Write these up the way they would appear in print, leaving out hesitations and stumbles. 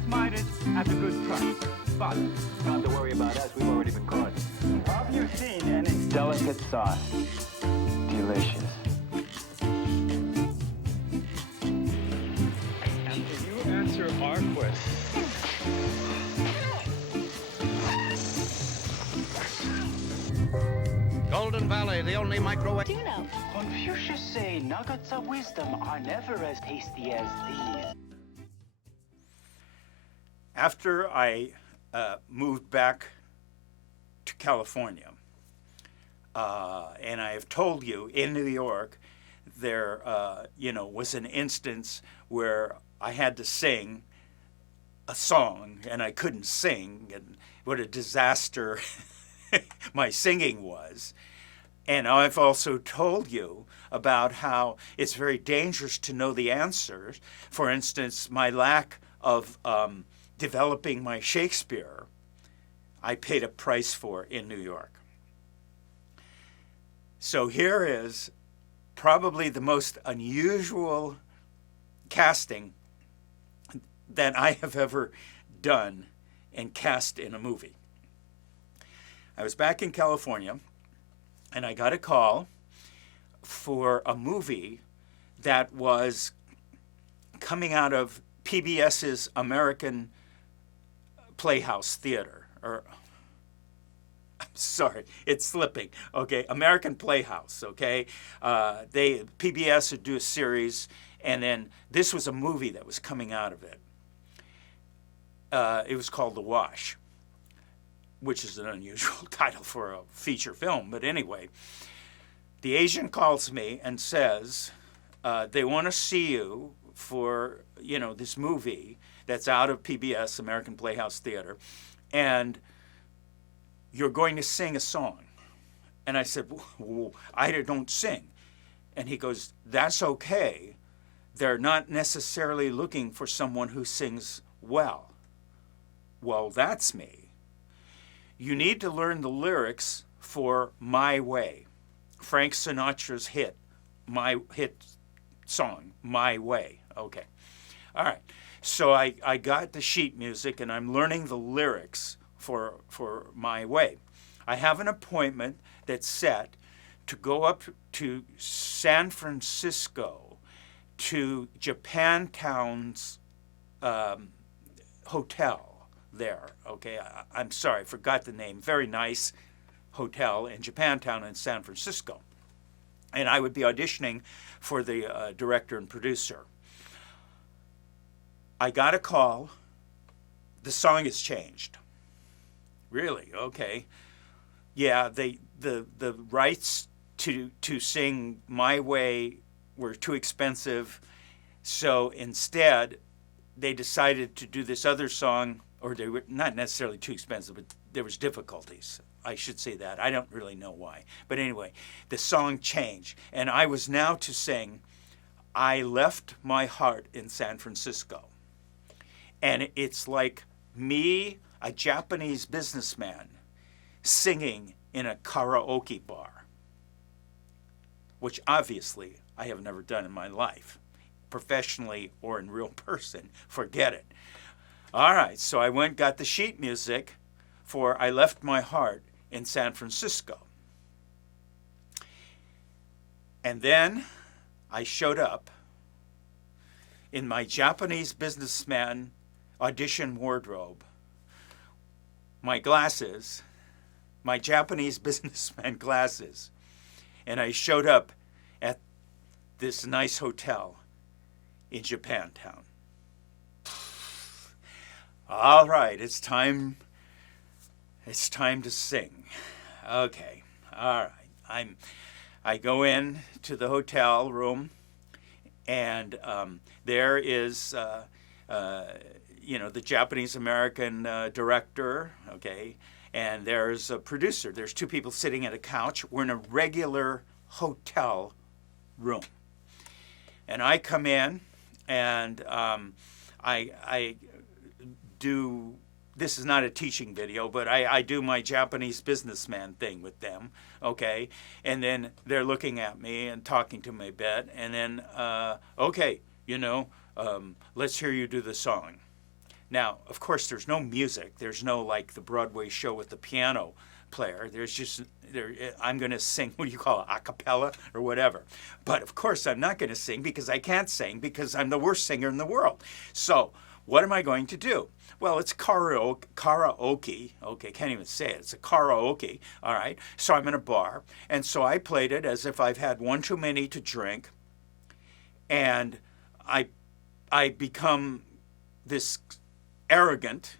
Fast Miners at a good price. But not to worry about us, we've already been caught. have you seen any Delicate sauce. Delicious. And can you answer our question? Golden Valley, the only microwave. Do you know? Confucius say nuggets of wisdom are never as tasty as these. After I moved back to California, and I have told you in New York, there was an instance where I had to sing a song and I couldn't sing, and what a disaster my singing was. And I've also told you about how it's very dangerous to know the answers. For instance, my lack of developing my Shakespeare, I paid a price for in New York. So here is probably the most unusual casting that I have ever done and cast in a movie. I was back in California, and I got a call for a movie that was coming out of PBS's American Playhouse Theater, or I'm sorry, it's slipping. Okay, American Playhouse. Okay, PBS would do a series, and then this was a movie that was coming out of it. It was called The Wash, which is an unusual title for a feature film. But anyway, the agent calls me and says they want to see you for this movie that's out of PBS, American Playhouse Theater, and you're going to sing a song. And I said, well, I don't sing. And he goes, that's okay. They're not necessarily looking for someone who sings well. Well, that's me. You need to learn the lyrics for My Way, Frank Sinatra's hit song, My Way. Okay. All right. So I got the sheet music, and I'm learning the lyrics for My Way. I have an appointment that's set to go up to San Francisco to Japantown's hotel there. Okay, I'm sorry, I forgot the name. Very nice hotel in Japantown in San Francisco. And I would be auditioning for the director and producer. I got a call. The song has changed. Really? Okay. Yeah, the rights to sing My Way were too expensive, so instead they decided to do this other song, or they were not necessarily too expensive, but there was difficulties. I should say that. I don't really know why. But anyway, the song changed, and I was now to sing I Left My Heart in San Francisco. And it's like me, a Japanese businessman, singing in a karaoke bar, which obviously I have never done in my life, professionally or in real person. Forget it. All right, so I went, got the sheet music for I Left My Heart in San Francisco. And then I showed up in my Japanese businessman audition wardrobe, my glasses, my Japanese businessman glasses, and I showed up at this nice hotel in Japantown. All right, it's time to sing. Okay, all right. I go in to the hotel room, and there is the Japanese American director, okay, and there's a producer. There's two people sitting at a couch. We're in a regular hotel room, and I come in, and I do. This is not a teaching video, but I do my Japanese businessman thing with them, okay? And then they're looking at me and talking to me a bit, and then, okay, let's hear you do the song. Now, of course, there's no music. There's no like the Broadway show with the piano player. There's just I'm going to sing, what do you call it, a cappella or whatever. But of course, I'm not going to sing because I can't sing because I'm the worst singer in the world. So what am I going to do? Well, it's karaoke. Okay, can't even say it. It's a karaoke, all right? So I'm in a bar, and so I played it as if I've had one too many to drink, and I become this arrogant,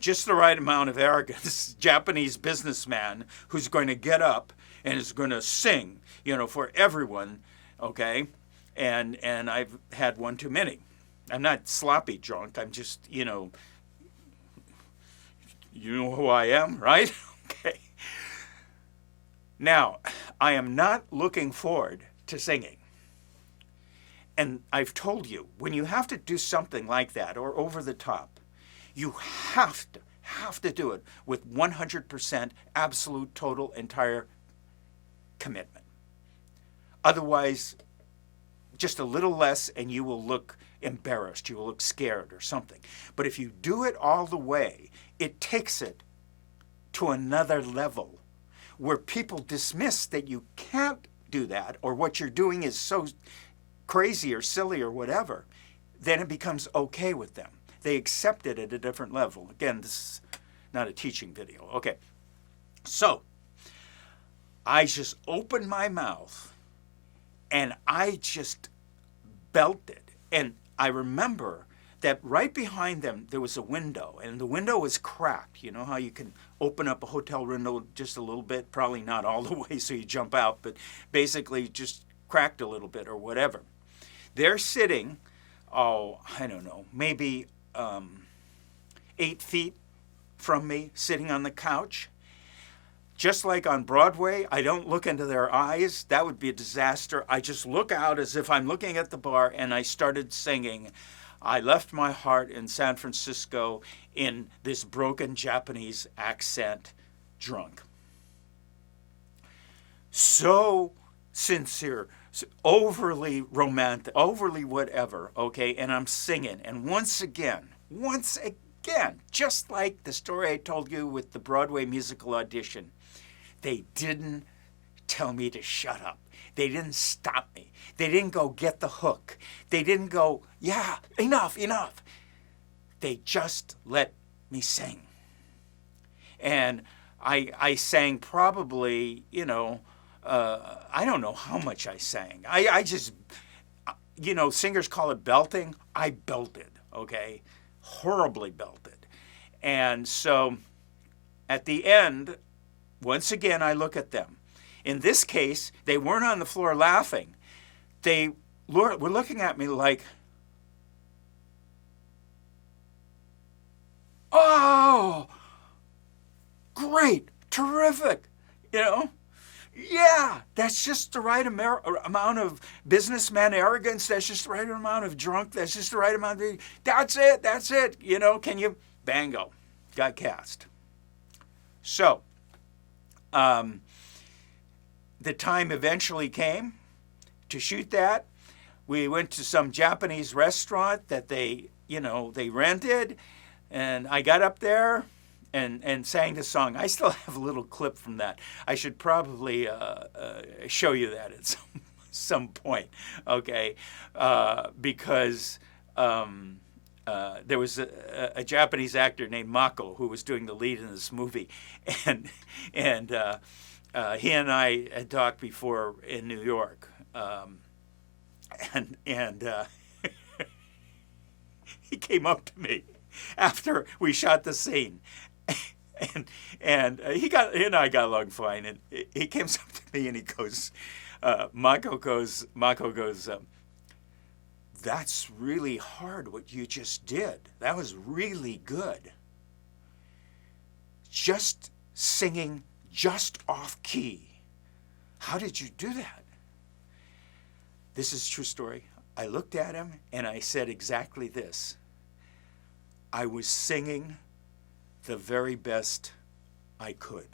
just the right amount of arrogance, Japanese businessman who's going to get up and is going to sing, for everyone, okay? And I've had one too many. I'm not sloppy drunk. I'm just, you know who I am, right? Okay. Now, I am not looking forward to singing. And I've told you, when you have to do something like that or over the top, you have to do it with 100% absolute, total, entire commitment. Otherwise, just a little less and you will look embarrassed, you will look scared or something. But if you do it all the way, it takes it to another level where people dismiss that you can't do that or what you're doing is so crazy or silly or whatever. Then it becomes okay with them. They accept it at a different level. Again, this is not a teaching video. Okay. So I just opened my mouth and I just belted. And I remember that right behind them there was a window, and the window was cracked. You know how you can open up a hotel window just a little bit? Probably not all the way so you jump out, but basically just cracked a little bit or whatever. They're sitting, I don't know, maybe 8 feet from me, sitting on the couch. Just like on Broadway, I don't look into their eyes. That would be a disaster. I just look out as if I'm looking at the bar, and I started singing, I left my heart in San Francisco in this broken Japanese accent, drunk. So sincere, overly romantic, overly whatever, okay? And I'm singing. And once again, just like the story I told you with the Broadway musical audition, they didn't tell me to shut up. They didn't stop me. They didn't go get the hook. They didn't go, yeah, enough. They just let me sing. And I sang probably, I don't know how much I sang. I just, singers call it belting. I belted, okay? Horribly belted. And so at the end, once again, I look at them. In this case, they weren't on the floor laughing. They were looking at me like, oh, great, terrific, Yeah, that's just the right amount of businessman arrogance. That's just the right amount of drunk. That's just the right amount of, that's it. Can you, bango, got cast. So, the time eventually came to shoot that. We went to some Japanese restaurant that they rented, and I got up there and sang the song. I still have a little clip from that. I should probably show you that at some point, okay? Because there was a Japanese actor named Mako who was doing the lead in this movie, and he and I had talked before in New York, and he came up to me after we shot the scene, and he and I got along fine, and he came up to me and he goes, Mako goes, that's really hard what you just did. That was really good. Just singing just off key. How did you do that? This is a true story. I looked at him and I said exactly this. I was singing the very best I could.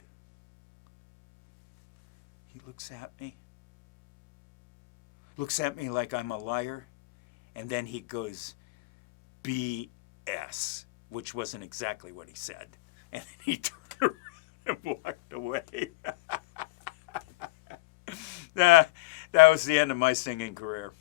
He looks at me like I'm a liar, and then he goes, BS, which wasn't exactly what he said. And then he turned around and walked away. That was the end of my singing career.